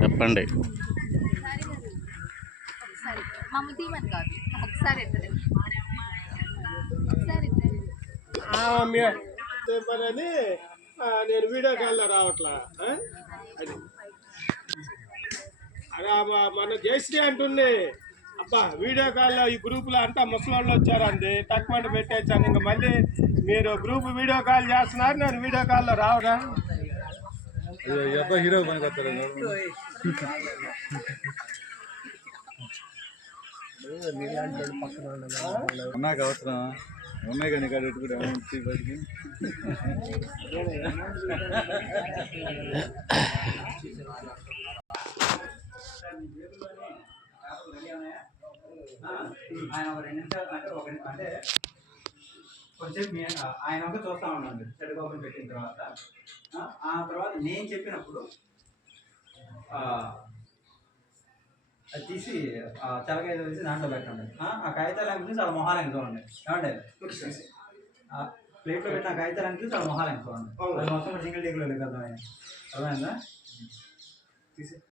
చెప్పండి. పని నేను వీడియో కాల్లో రావట్లా. అది అలా మన జయశ్రీ అంటుంది, అబ్బా వీడియో కాల్లో ఈ గ్రూపులో అంతా ముసలోళ్ళు వచ్చారండి, తక్కువ పెట్టేసాను. ఇంకా మళ్ళీ మీరు గ్రూప్ వీడియో కాల్ చేస్తున్నారు, నేను వీడియో కాల్లో రావడా? హీరో పనికి వస్తారు నాకు అవసరం ఉన్నాయి కానీ ఇక్కడ కూడా బయటికి ఆయన ఒక 2 నిమిషాలు అంటే కొంచెం ఆయన ఒక చూస్తూ ఉన్నాను చెడు కోపం పెట్టిన తర్వాత. ఆ తర్వాత నేను చెప్పినప్పుడు అది తీసి తెలకాయలు తీసి దాంట్లో పెట్టండి. ఆ కాగితాలను చూసి వాళ్ళ మొహాలను చూడండి. ఏమంటే ప్లేట్లో పెట్టిన కాగితాలను చూసి వాళ్ళ మొహాలను చూడండి. అది మొత్తం సింగిల్ టేక్లో అర్థమైందా? తీసి